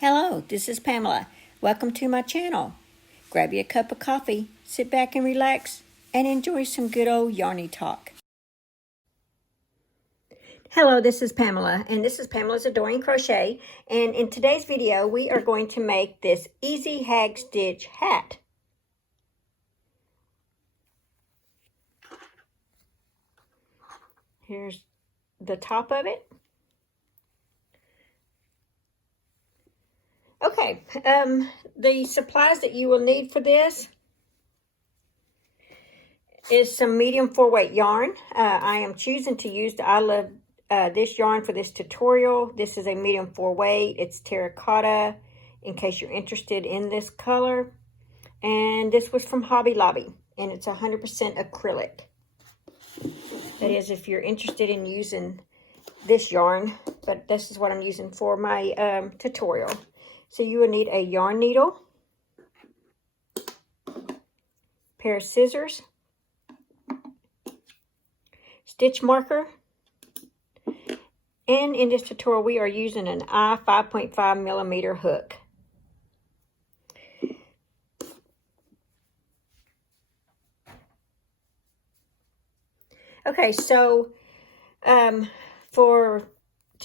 Hello, this is Pamela. Welcome to my channel. Grab you a cup of coffee, sit back and relax, and enjoy some good old yarny talk. Hello, this is Pamela, and this is Pamela's Adoring Crochet. And in today's video, we are going to make this easy hag stitch hat. Here's the top of it. Okay, the supplies that you will need for this is some medium 4-weight yarn. I am choosing to use the I Love this yarn for this tutorial. This is a medium 4-weight. It's terracotta, in case you're interested in this color. And this was from Hobby Lobby, and it's 100% acrylic. That is, if you're interested in using this yarn, but this is what I'm using for my tutorial. So you will need a yarn needle, pair of scissors, stitch marker, and in this tutorial we are using an I 5.5 millimeter hook. Okay, so to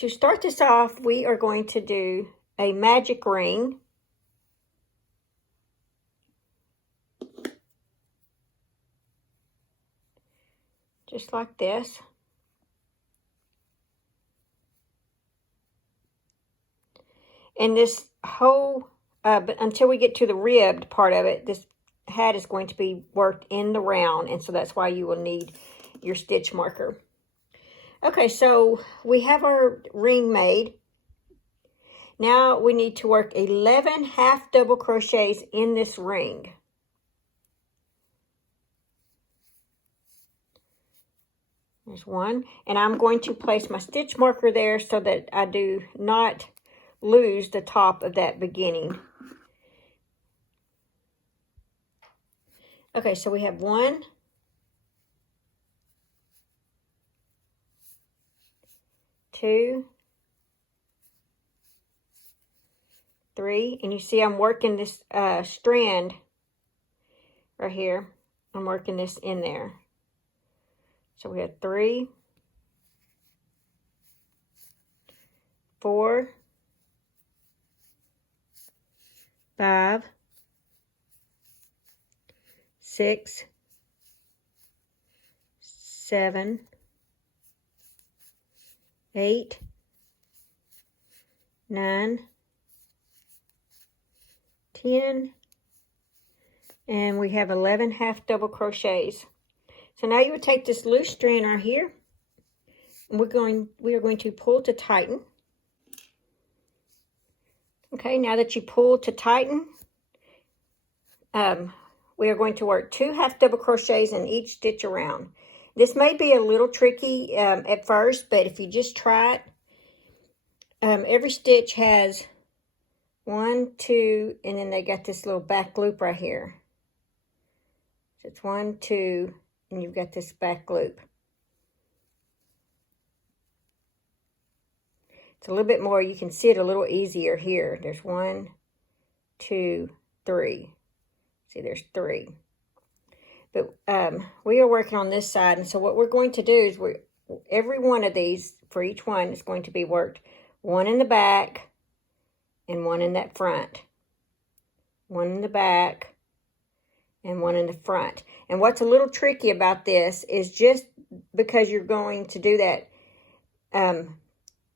start this off, we are going to do a magic ring. Just like this. And this whole, but until we get to the ribbed part of it, this hat is going to be worked in the round, and so that's why you will need your stitch marker. Okay, so we have our ring made. Now we need to work 11 half double crochets in this ring. There's one, and I'm going to place my stitch marker there so that I do not lose the top of that beginning. Okay, so we have 1, 2, 3, and you see I'm working this strand right here. I'm working this in there. So we have 3, 4, 5, 6, 7, 8, 9, 10, and we have 11 half double crochets. So now you would take this loose strand right here, and we are going to pull to tighten. Okay, now that you pull to tighten, we are going to work 2 half double crochets in each stitch around. This may be a little tricky at first, but if you just try it, every stitch has 1, 2, and then they got this little back loop right here. So it's 1, 2, and you've got this back loop. It's a little bit more, you can see it a little easier here. There's 1, 2, 3. See, there's 3. But we are working on this side, and so what we're going to do is every one of these, for each one, is going to be worked 1 in the back and 1 in that front. 1 in the back and 1 in the front. And what's a little tricky about this is just because you're going to do that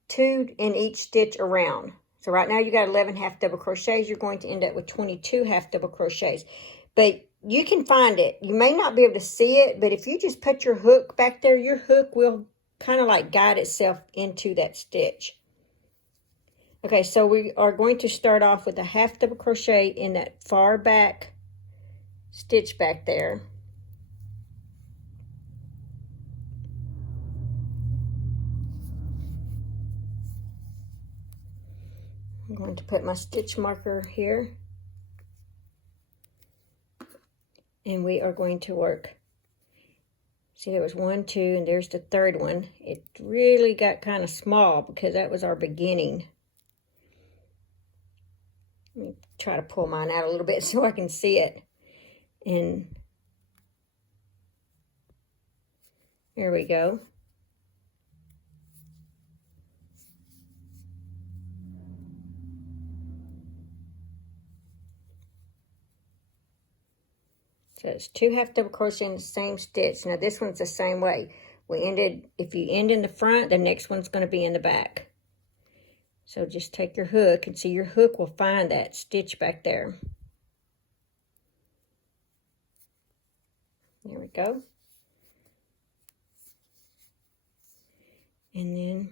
2 in each stitch around. So right now you got 11 half double crochets. You're going to end up with 22 half double crochets. But you can find it. You may not be able to see it, but if you just put your hook back there, your hook will kind of like guide itself into that stitch. Okay, so we are going to start off with a half double crochet in that far back stitch back there. I'm going to put my stitch marker here, and we are going to work. See, there was 1, 2, and there's the third one. It really got kind of small because that was our beginning. try to pull mine out a little bit so I can see it. And there we go. So it's 2 half double crochet in the same stitch. Now this one's the same way. We ended, if you end in the front, the next one's going to be in the back. So just take your hook, and see your hook will find that stitch back there. There we go. And then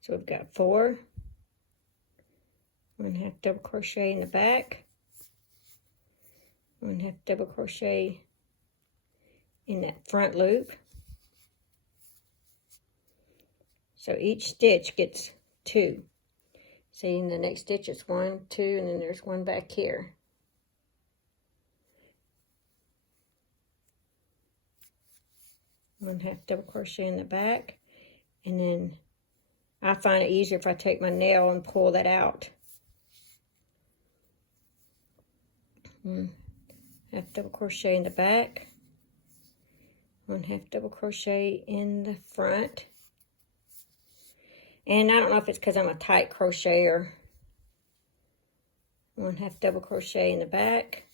so we've got 4, 1 half double crochet in the back, 1 half double crochet in that front loop. So each stitch gets 2. See, in the next stitch it's 1, 2, and then there's 1 back here. One half double crochet in the back, and then I find it easier if I take my nail and pull that out. 1 half double crochet in the back, 1 half double crochet in the front. And I don't know if it's because I'm a tight crocheter. 1 half double crochet in the back,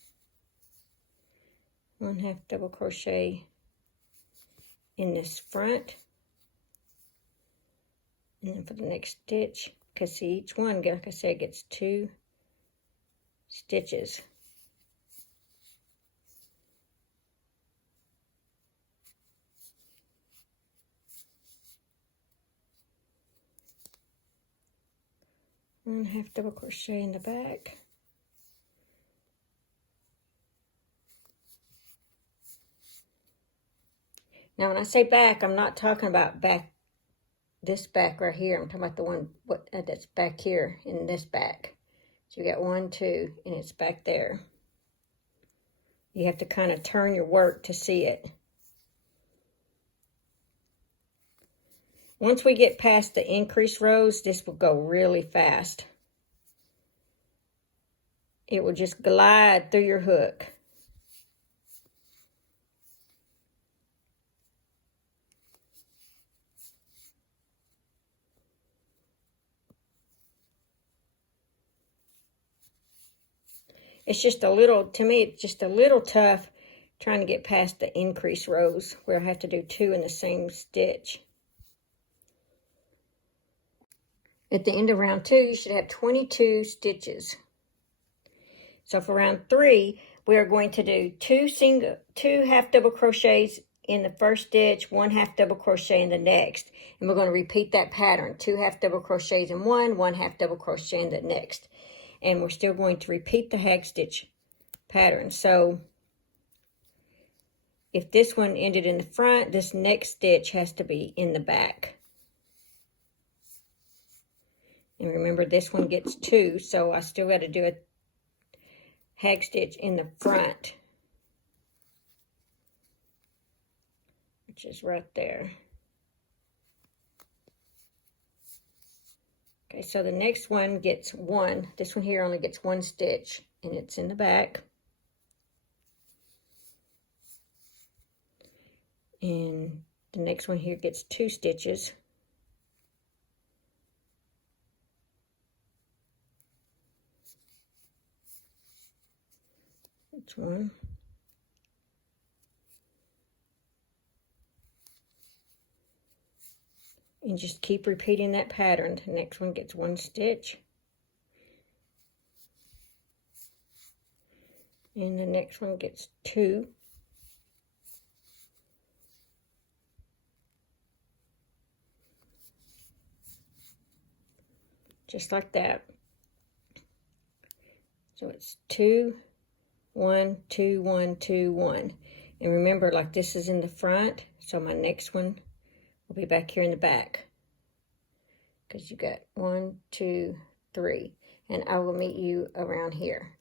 1 half double crochet in this front. And then for the next stitch, because see, each one, like I said, gets 2 stitches. One half double crochet in the back. Now when I say back, I'm not talking about back, this back right here. I'm talking about the one that's back here in this back. So you got 1, 2, and it's back there. You have to kind of turn your work to see it. Once we get past the increase rows, this will go really fast. It will just glide through your hook. It's just a little, to me, it's just a little tough trying to get past the increase rows where I have to do 2 in the same stitch. At the end of round 2, you should have 22 stitches. So for round 3, we are going to do 2 half double crochets in the first stitch, 1 half double crochet in the next. And we're going to repeat that pattern, 2 half double crochets in one, 1 half double crochet in the next. And we're still going to repeat the hag stitch pattern. So if this one ended in the front, this next stitch has to be in the back. And remember, this one gets 2, so I still got to do a hag stitch in the front, which is right there. Okay, so the next one gets 1. This one here only gets 1 stitch, and it's in the back. And the next one here gets 2 stitches. It's 1. And just keep repeating that pattern. The next one gets 1 stitch. And the next one gets 2. Just like that. So it's 2, 1, 2, 1, 2, 1. And remember, like this is in the front, so my next one will be back here in the back. Because you got 1, 2, 3. And I will meet you around here.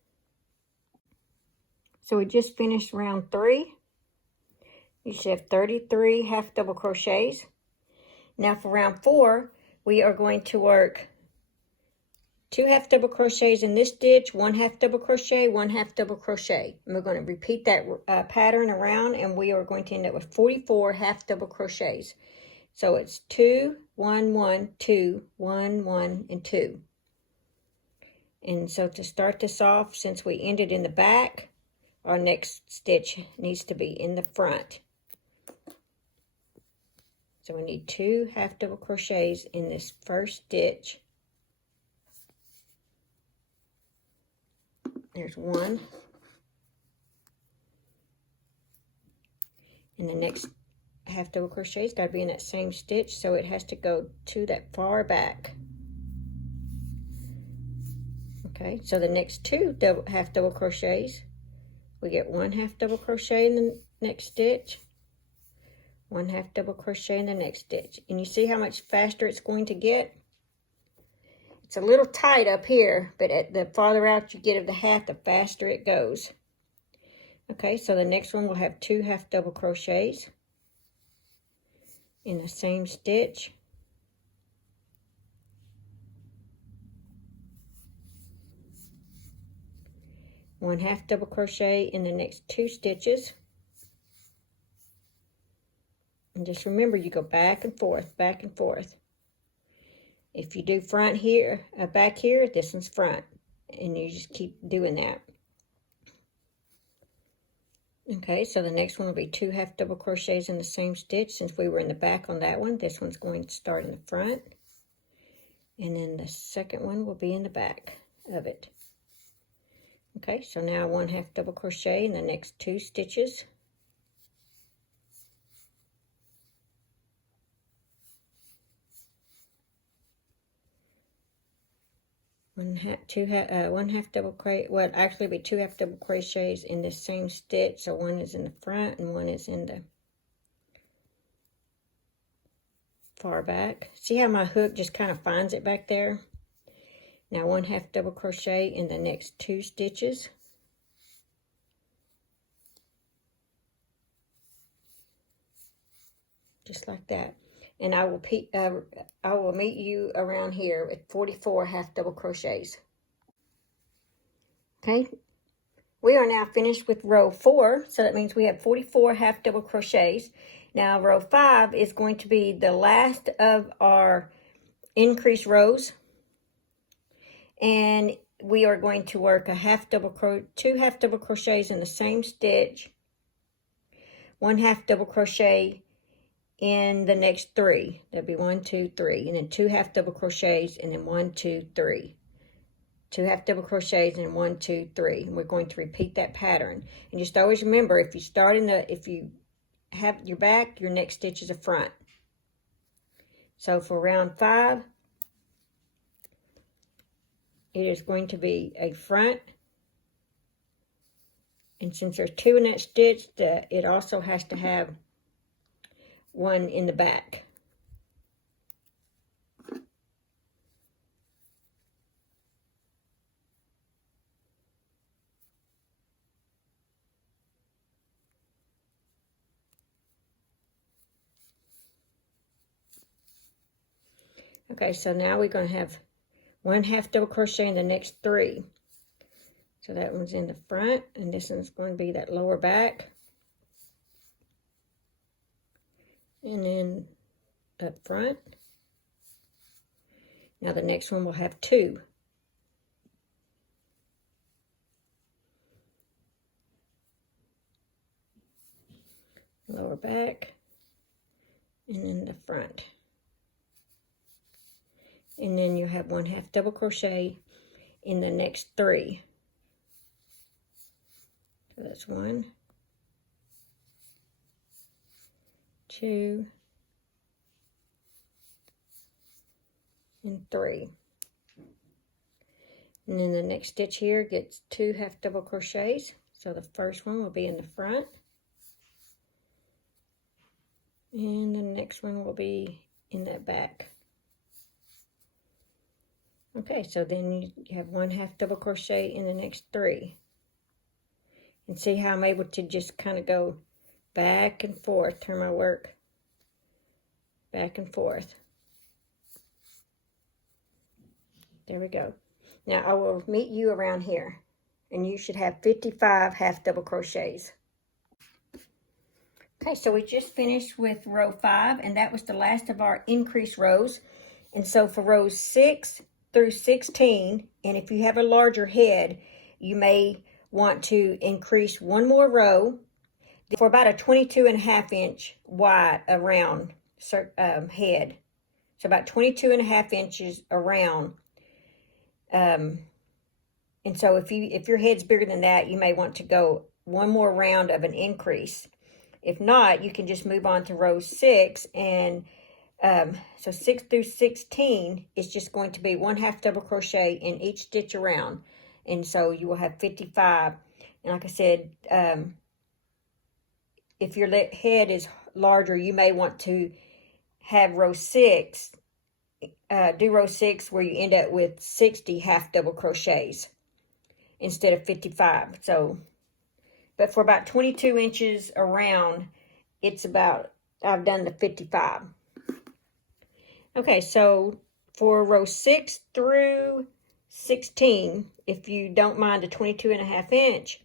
So we just finished round 3. You should have 33 half double crochets. Now for round 4, we are going to work 2 half double crochets in this stitch, 1 half double crochet, 1 half double crochet. And we're going to repeat that pattern around, and we are going to end up with 44 half double crochets. So it's 2, 1, 1, 2, 1, 1, and 2. And so to start this off, since we ended in the back, our next stitch needs to be in the front. So we need 2 half double crochets in this first stitch. There's 1. And the next half double crochet's got to be in that same stitch, so it has to go to that far back. Okay, so the next 2 half double crochets, we get 1 half double crochet in the next stitch, 1 half double crochet in the next stitch. And you see how much faster it's going to get? It's a little tight up here, but at the farther out you get of the hat, the faster it goes. Okay, so the next one will have 2 half double crochets in the same stitch. One half double crochet in the next 2 stitches. And just remember, you go back and forth, back and forth. If you do front here, back here, this one's front. And you just keep doing that. Okay, so the next one will be 2 half double crochets in the same stitch. Since we were in the back on that one, this one's going to start in the front. And then the second one will be in the back of it. Okay, so now 1 half double crochet in the next 2 stitches. One half double crochet, well, actually be 2 half double crochets in the same stitch. So one is in the front and one is in the far back. See how my hook just kind of finds it back there? Now 1 half double crochet in the next 2 stitches. Just like that. And I will meet you around here at 44 half double crochets. Okay, we are now finished with row 4, so that means we have 44 half double crochets. Now row 5 is going to be the last of our increase rows, and we are going to work a 2 half double crochets in the same stitch, 1 half double crochet in the next 3. There'll be 1, 2, 3, and then 2 half double crochets, and then 1, 2, 3. 2 half double crochets and 1, 2, 3. And we're going to repeat that pattern. And just always remember, if you have your back, your next stitch is a front. So for round 5, it is going to be a front. And since there's 2 in that stitch, it also has to have 1 in the back. Okay, so now we're going to have 1 half double crochet in the next 3. So that one's in the front, and this one's going to be that lower back. And then up front. Now the next one will have 2. Lower back, and then the front. And then you have 1 half double crochet in the next 3. So that's 1, 2, and 3. And then the next stitch here gets 2 half double crochets. So the first one will be in the front. And the next one will be in that back. Okay, so then you have 1 half double crochet in the next 3. And see how I'm able to just kind of go back and forth, turn my work back and forth. There we go. Now I will meet you around here, and you should have 55 half double crochets. Okay, so we just finished with row 5, and that was the last of our increase rows. And so for rows 6 through 16, and if you have a larger head, you may want to increase one more row for about a 22.5 inch wide around head. So about 22.5 inches around. And so if your head's bigger than that, you may want to go one more round of an increase. If not, you can just move on to row 6, and so 6 through 16 is just going to be 1 half double crochet in each stitch around, and so you will have 55. And like I said, if your head is larger, you may want to have row 6, do row 6 where you end up with 60 half double crochets instead of 55. So, but for about 22 inches around, it's about, I've done the 55. Okay, so for row 6 through 16, if you don't mind a 22.5 inch,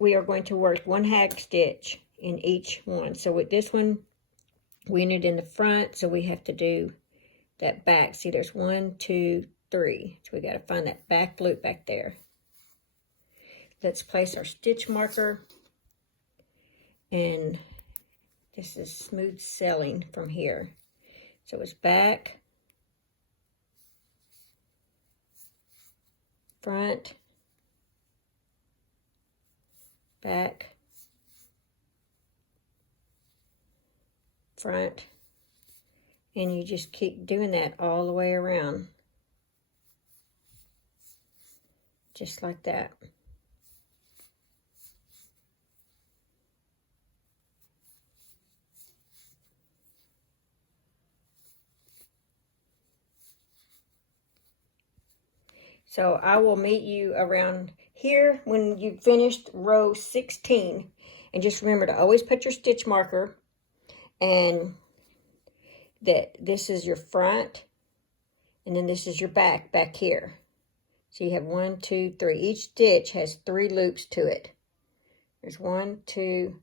we are going to work 1 hack stitch in each one. So with this one, we ended in the front, so we have to do that back. See, there's 1, 2, 3. So we got to find that back loop back there. Let's place our stitch marker, and this is smooth selling from here. So it's back, front, back, front, and you just keep doing that all the way around, just like that. So I will meet you around here when you've finished row 16. And just remember to always put your stitch marker, and that this is your front, and then this is your back here. So you have 1, 2, 3. Each stitch has 3 loops to it. There's 1, 2,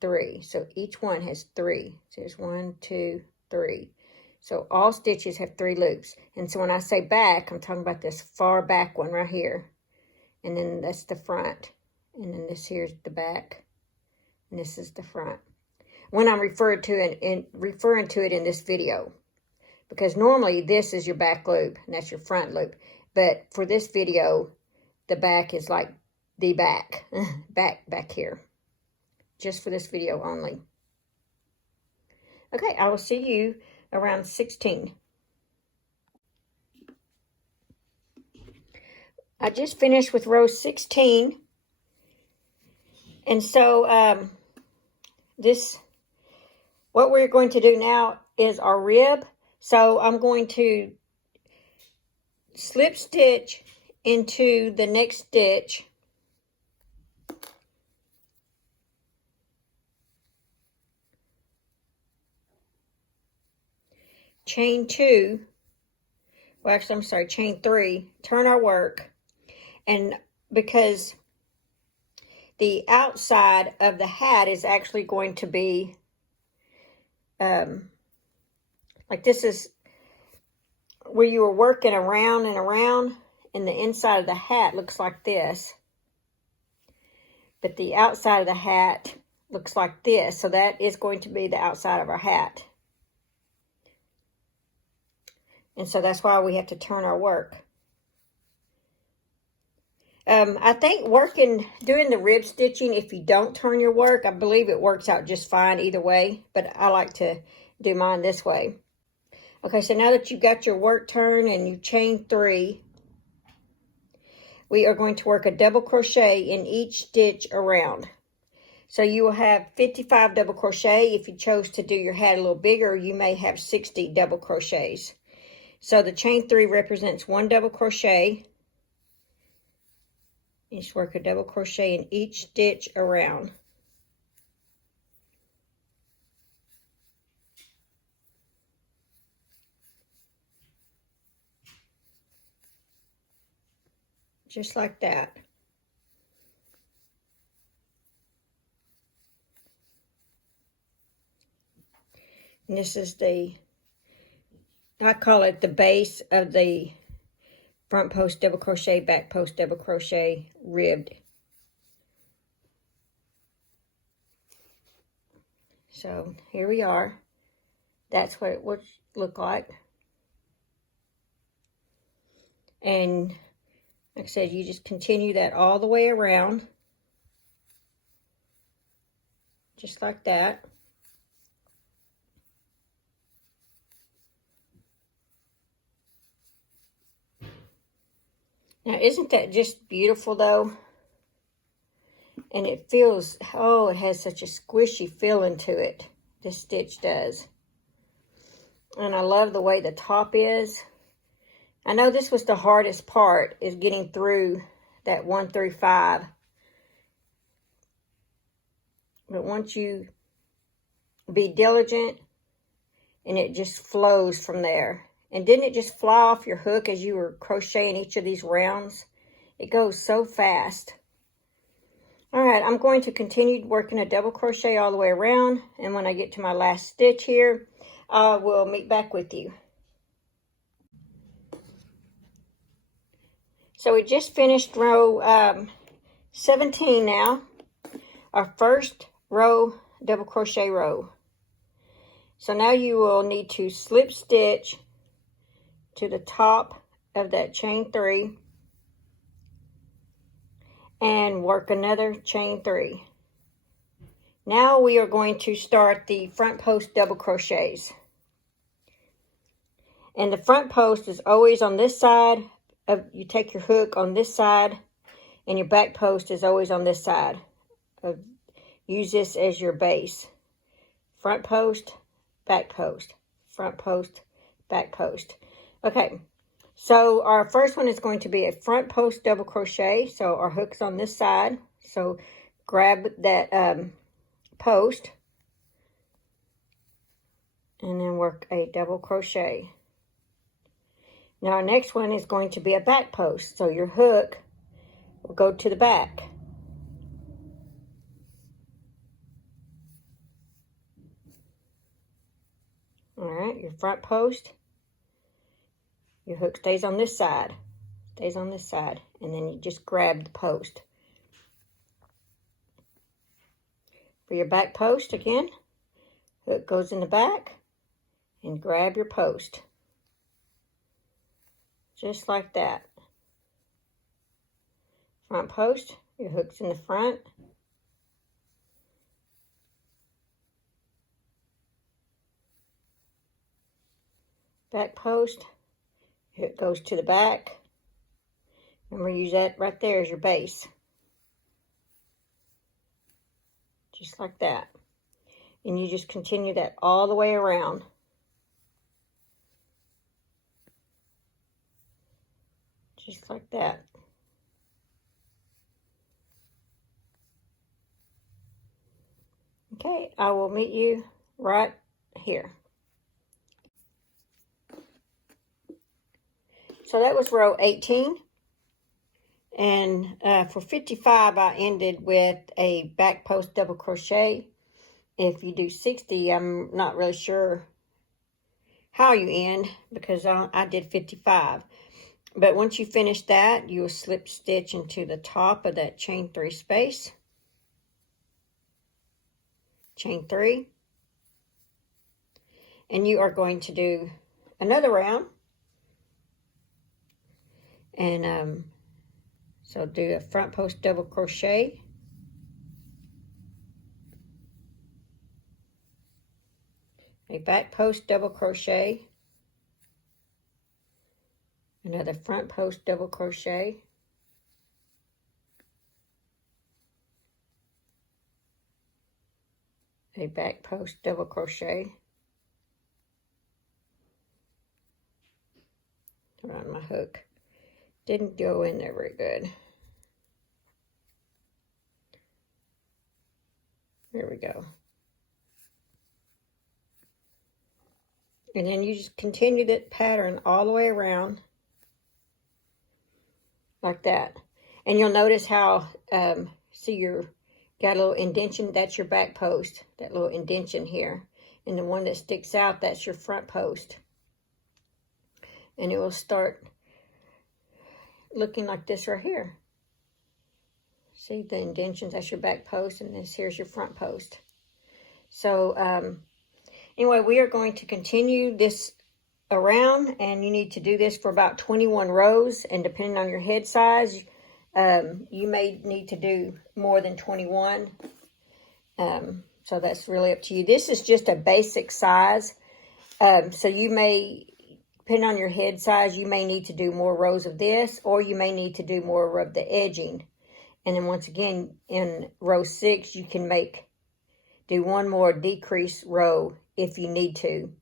3. So each one has 3. So there's 1, 2, 3. So all stitches have 3 loops. And so when I say back, I'm talking about this far back one right here. And then that's the front. And then this here's the back. And this is the front. When I'm referring to it in this video. Because normally this is your back loop, and that's your front loop. But for this video, the back is like the back. back here. Just for this video only. Okay, I will see you around 16. I just finished with row 16. And so what we're going to do now is our rib. So I'm going to slip stitch into the next stitch. Chain 2, well actually I'm sorry, chain 3, turn our work, and because the outside of the hat is actually going to be like this is where you were working around and around, and the inside of the hat looks like this, but the outside of the hat looks like this, so that is going to be the outside of our hat. And so that's why we have to turn our work. I think doing the rib stitching, if you don't turn your work, I believe it works out just fine either way. But I like to do mine this way. Okay, so now that you've got your work turned and you chain 3, we are going to work a double crochet in each stitch around. So you will have 55 double crochet. If you chose to do your hat a little bigger, you may have 60 double crochets. So the chain 3 represents 1 double crochet. You just work a double crochet in each stitch around. just like that. And this is I call it the base of the front post double crochet, back post double crochet, ribbed. So here we are. That's what it would look like. And like I said, you just continue that all the way around. Just like that. Now, isn't that just beautiful, though? And it feels, oh, it has such a squishy feeling to it. This stitch does. And I love the way the top is. I know this was the hardest part, is getting through that 1 through 5. But once you be diligent, and it just flows from there. And didn't it just fly off your hook as you were crocheting each of these rounds? It goes so fast. All right, I'm going to continue working a double crochet all the way around. And when I get to my last stitch here, I will meet back with you. So we just finished row 17 now. Our first row, double crochet row. So now you will need to slip stitch to the top of that chain 3 and work another chain 3. Now we are going to start the front post double crochets. And the front post is always on this side of, you take your hook on this side, and your back post is always on this side. Use this as your base. Front post, back post, front post, back post. Okay, so our first one is going to be a front post double crochet. So our hook's on this side. So grab that post and then work a double crochet. Now our next one is going to be a back post. So your hook will go to the back. All right, your front post. Your hook stays on this side, and then you just grab the post. For your back post, again, hook goes in the back, and grab your post. Just like that. Front post, your hook's in the front. Back post. It goes to the back. Remember, use that right there as your base. Just like that. And you just continue that all the way around. Just like that. Okay, I will meet you right here. So that was row 18. And for 55, I ended with a back post double crochet. If you do 60, I'm not really sure how you end, because I did 55. But once you finish that, you'll slip stitch into the top of that chain 3 space. Chain 3. And you are going to do another round. And so do a front post double crochet. A back post double crochet. Another front post double crochet. A back post double crochet. Around my hook. Didn't go in there very good. There we go. And then you just continue that pattern all the way around like that. And you'll notice how, see you're got a little indentation, that's your back post, that little indentation here. And the one that sticks out, that's your front post. And it will start looking like this right here. See the indentions, that's your back post, and this here's your front post. So anyway, we are going to continue this around, and you need to do this for about 21 rows, and depending on your head size, you may need to do more than 21. So that's really up to you. This is just a basic size. So you may, depending on your head size, you may need to do more rows of this, or you may need to do more of the edging. And then once again, in row 6, you can do one more decrease row if you need to.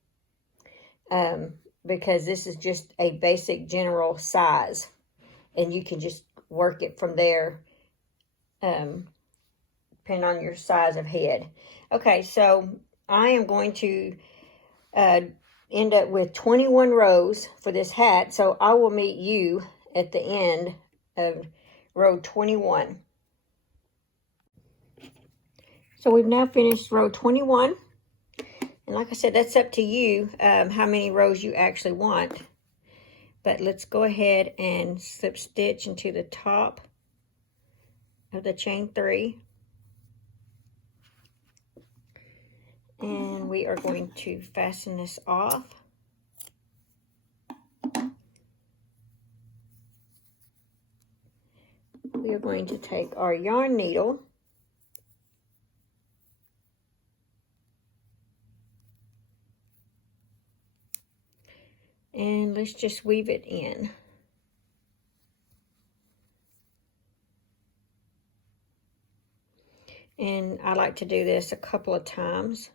Because this is just a basic general size. And you can just work it from there, depending on your size of head. Okay, so I am going to end up with 21 rows for this hat. So I will meet you at the end of row 21. So we've now finished row 21. And like I said, that's up to you how many rows you actually want. But let's go ahead and slip stitch into the top of the chain 3. And we are going to fasten this off. We are going to take our yarn needle and let's just weave it in. And I like to do this a couple of times.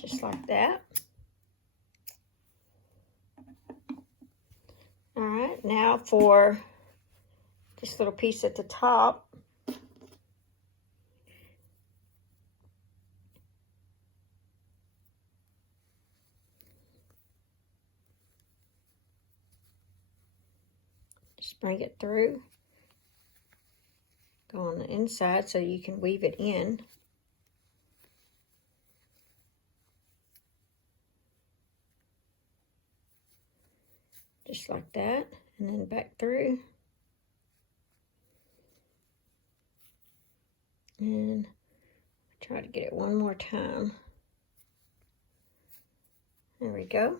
Just like that. All right, now for this little piece at the top. Just bring it through. Go on the inside so you can weave it in. Just like that, and then back through. And try to get it one more time. There we go.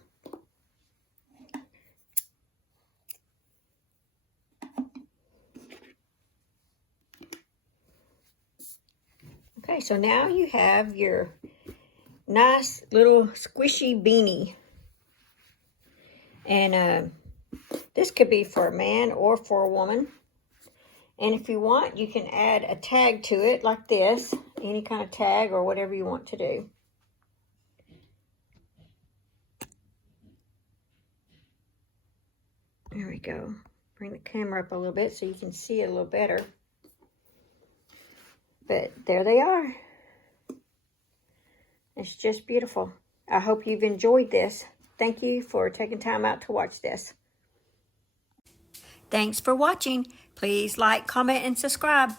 Okay, so now you have your nice little squishy beanie. And this could be for a man or for a woman. And if you want, you can add a tag to it like this. Any kind of tag or whatever you want to do. There we go. Bring the camera up a little bit so you can see it a little better. But there they are. It's just beautiful. I hope you've enjoyed this. Thank you for taking time out to watch this. Thanks for watching. Please like, comment, and subscribe.